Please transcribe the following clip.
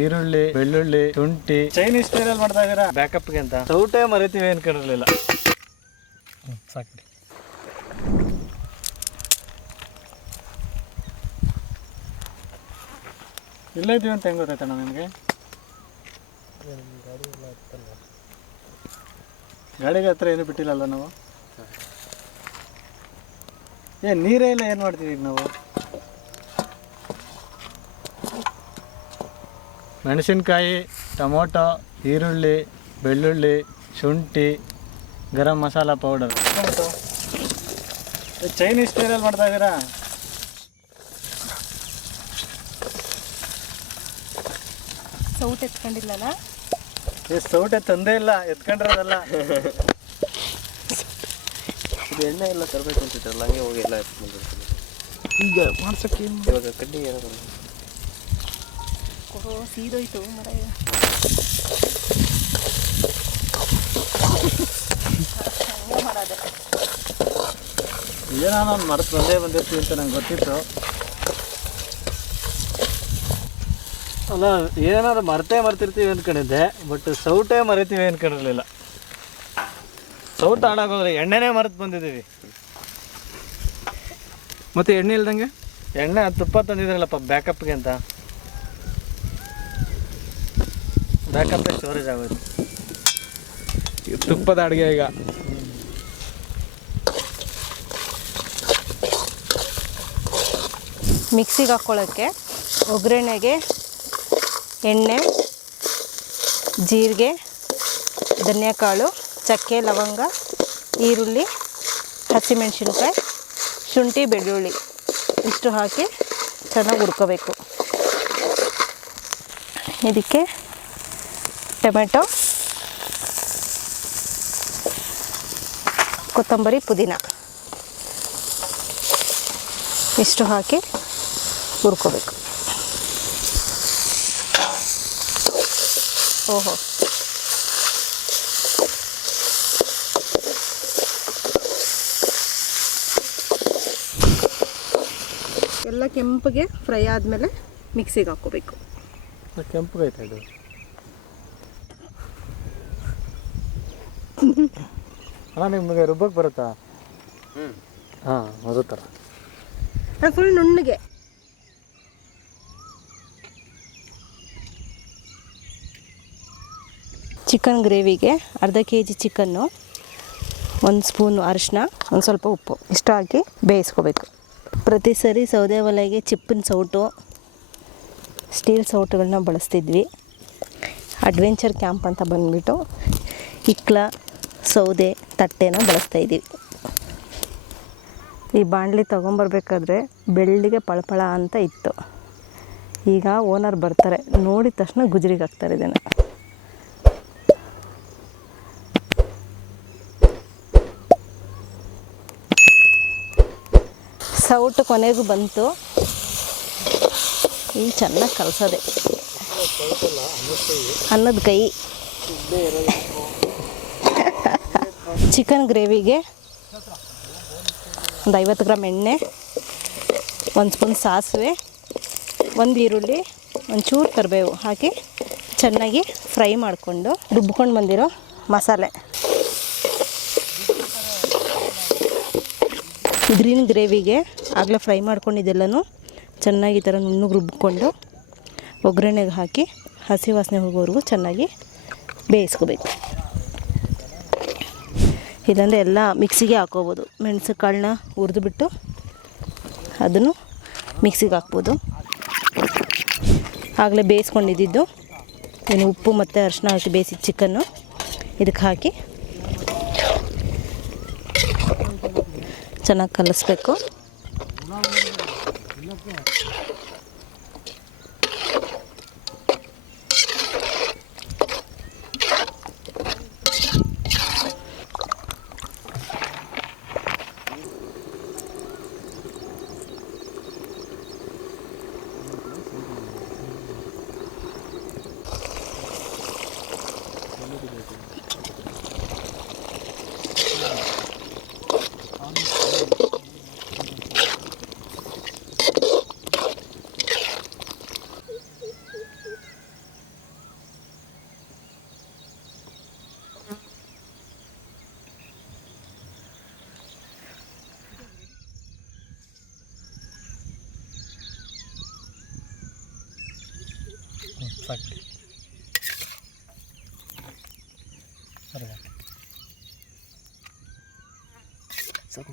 ಈರುಳ್ಳಿ, ಬೆಳ್ಳುಳ್ಳಿ, ಶುಂಠಿ. ಚೈನೀಸ್ ಸ್ಟೈಲಲ್ಲಿ ಮಾಡ್ತಾ ಇದ್ದೀರಾ ಬ್ಯಾಕಪ್ಗೆ ಅಂತ. ಸೌಟೇ ಮರಿತೀವಿ ಅನ್ಕೊಂಡಿರಲಿಲ್ಲ. ಸಾಕು. ಇಲ್ಲೇ ಇದ್ದೀವಿ ಅಂತ ಹೆಂಗೆ ಗೊತ್ತಾಯ್ತಣ್ಣ ನಿಮಗೆ? ಗಾಡಿಗೆ ಹತ್ರ ಏನು ಬಿಟ್ಟಿಲ್ಲಲ್ಲ ನಾವು. ನೀರೇ ಇಲ್ಲ, ಏನು ಮಾಡ್ತೀವಿ ಈಗ ನಾವು? ಮೆಣಸಿನ್ಕಾಯಿ, ಟೊಮೊಟೊ, ಈರುಳ್ಳಿ, ಬೆಳ್ಳುಳ್ಳಿ, ಶುಂಠಿ, ಗರಂ ಮಸಾಲ ಪೌಡರ್. ಚೈನೀಸ್ ಸ್ಟೈಲಲ್ಲಿ ಮಾಡ್ತಾ ಇದ್ದೀರಾ? ಸೌಟ್ ಎತ್ಕೊಂಡಿಲ್ಲಲ್ಲ? ಸೌಟೆ ತಂದೇ ಇಲ್ಲ, ಎತ್ಕೊಂಡಿರೋದಲ್ಲ. ಇದು ಎಣ್ಣೆ ಎಲ್ಲ ತರಬೇಕು ಅಂತಿದ್ರಲ್ಲ, ಹಂಗೆ ಹೋಗಿ ಎಲ್ಲ ಎತ್ಕೊಂಡಿರ್ತೀನಿ. ಈಗ ಮಾಡ್ಸಕ್ಕೆ ಇವಾಗ ಕಡ್ಡಿ ಏನಾದ್ರು ಸೀದೋಯ್ತು ಮರ. ಏನೋ ನಾನು ಮರೆತು ಬಂದಿರ್ತೀವಿ ಅಂತ ನಂಗೆ ಗೊತ್ತಿತ್ತು. ಅಲ್ಲ, ಏನಾದ್ರು ಮರ್ತಿರ್ತೀವಿ ಅಂದ್ಕೊಂಡಿದ್ದೆ, ಬಟ್ ಸೌಟೇ ಮರಿತೀವಿ ಅಂದ್ಕೊಂಡಿರಲಿಲ್ಲ. ಸೌಟ್ ಹಾಳಾಗೋದ್ರೆ ಎಣ್ಣೆನೇ ಮರೆತು ಬಂದಿದ್ದೀವಿ. ಮತ್ತು ಎಣ್ಣೆ ಇಲ್ದಂಗೆ ಎಣ್ಣೆ ತುಪ್ಪ ತಂದಿದ್ರಲ್ಲಪ್ಪ ಬ್ಯಾಕಪ್ಗೆ ಅಂತ. ಬ್ಯಾಕಪ್ ಸ್ಟೋರೇಜ್ ಆಗೋದು ತುಪ್ಪದ ಅಡುಗೆ. ಈಗ ಮಿಕ್ಸಿಗೆ ಹಾಕ್ಕೊಳ್ಳೋಕ್ಕೆ ಒಗ್ಗರಣೆಗೆ ಎಣ್ಣೆ, ಜೀರಿಗೆ, ಧನಿಯಾಕಾಳು, ಚಕ್ಕೆ, ಲವಂಗ, ಈರುಳ್ಳಿ, ಹಸಿಮೆಣಸಿನ್ಕಾಯಿ, ಶುಂಠಿ, ಬೆಳ್ಳುಳ್ಳಿ ಇಷ್ಟು ಹಾಕಿ ಚೆನ್ನಾಗಿ ಹುರ್ಕೋಬೇಕು. ಇದಕ್ಕೆ ಟೊಮೆಟೊ, ಕೊತ್ತಂಬರಿ, ಪುದೀನ ಇಷ್ಟು ಹಾಕಿ ಹುರ್ಕೋಬೇಕು. ಓಹೋ, ಎಲ್ಲ ಕೆಂಪಗೆ ಫ್ರೈ ಆದಮೇಲೆ ಮಿಕ್ಸಿಗೆ ಹಾಕ್ಕೋಬೇಕು. ಕೆಂಪಗೈತೆ ಇದು. ಅಣ್ಣ ನಿಮಗೆ ರುಬ್ಬಕ್ಕೆ ಬರುತ್ತಾ? ಹಾಂ, ಅದೇ ಥರ ಫುಲ್ ನುಣ್ಣಗೆ. ಚಿಕನ್ ಗ್ರೇವಿಗೆ ಅರ್ಧ kg ಚಿಕನ್ನು, 1 ಸ್ಪೂನು ಅರಿಶಿನ, ಒಂದು ಸ್ವಲ್ಪ ಉಪ್ಪು ಇಷ್ಟು ಹಾಕಿ ಬೇಯಿಸ್ಕೋಬೇಕು. ಪ್ರತಿ ಸರಿ ಸೌದೆ ಒಲೆಗೆ ಚಿಪ್ಪಿನ ಸೌಟು, ಸ್ಟೀಲ್ ಸೌಟುಗಳನ್ನ ಬಳಸ್ತಿದ್ವಿ. ಅಡ್ವೆಂಚರ್ ಕ್ಯಾಂಪ್ ಅಂತ ಬಂದುಬಿಟ್ಟು ಇಕ್ಲ, ಸೌದೆ, ತಟ್ಟೆನ ಬಳಸ್ತಾಯಿದ್ದೀವಿ. ಈ ಬಾಣಲಿ ತೊಗೊಂಬರ್ಬೇಕಾದ್ರೆ ಬೆಳ್ಳಿಗೆ ಪಳಪಳ ಅಂತ ಇತ್ತು. ಈಗ ಓನರ್ ಬರ್ತಾರೆ, ನೋಡಿದ ತಕ್ಷಣ ಗುಜರಿಗೆ ಹಾಕ್ತಾರೆ ಇದನ್ನು. ಸೌಟು ಕೊನೆಗೂ ಬಂತು. ಈಗ ಚೆನ್ನಾಗಿ ಕಲಸೋದೆ ಅನ್ನದ ಕೈ. ಚಿಕನ್ ಗ್ರೇವಿಗೆ ಒಂದು 50 ಗ್ರಾಮ್ ಎಣ್ಣೆ, 1 ಸ್ಪೂನ್ ಸಾಸಿವೆ, 1 ಈರುಳ್ಳಿ, ಒಂಚೂರು ಕರಿಬೇವು ಹಾಕಿ ಚೆನ್ನಾಗಿ ಫ್ರೈ ಮಾಡಿಕೊಂಡು ರುಬ್ಕೊಂಡು ಬಂದಿರೋ ಮಸಾಲೆ, ಗ್ರೀನ್ ಗ್ರೇವಿಗೆ ಆಗಲೇ ಫ್ರೈ ಮಾಡ್ಕೊಂಡಿದ್ದೆಲ್ಲನೂ ಚೆನ್ನಾಗಿ ಈ ಥರ ನುಣ್ಣಗೆ ರುಬ್ಕೊಂಡು ಒಗ್ಗರಣೆಗೆ ಹಾಕಿ ಹಸಿ ವಾಸನೆ ಹೋಗೋವರೆಗೂ ಚೆನ್ನಾಗಿ ಬೇಯಿಸ್ಕೋಬೇಕು. ಇಲ್ಲಾಂದರೆ ಎಲ್ಲ ಮಿಕ್ಸಿಗೆ ಹಾಕೋಬೋದು. ಮೆಣಸು ಕಾಳನ್ನ ಹುರಿದುಬಿಟ್ಟು ಅದನ್ನು ಮಿಕ್ಸಿಗೆ ಹಾಕ್ಬೋದು. ಆಗಲೇ ಬೇಯಿಸ್ಕೊಂಡಿದ್ದು ಏನು ಉಪ್ಪು ಮತ್ತು ಅರಿಶಿನ ಹಾಕಿ ಬೇಯಿಸಿದ ಚಿಕನ್ನು ಇದಕ್ಕೆ ಹಾಕಿ ಚೆನ್ನಾಗಿ ಕಲಿಸ್ಬೇಕು. ಸಾಕು ಸಾಕು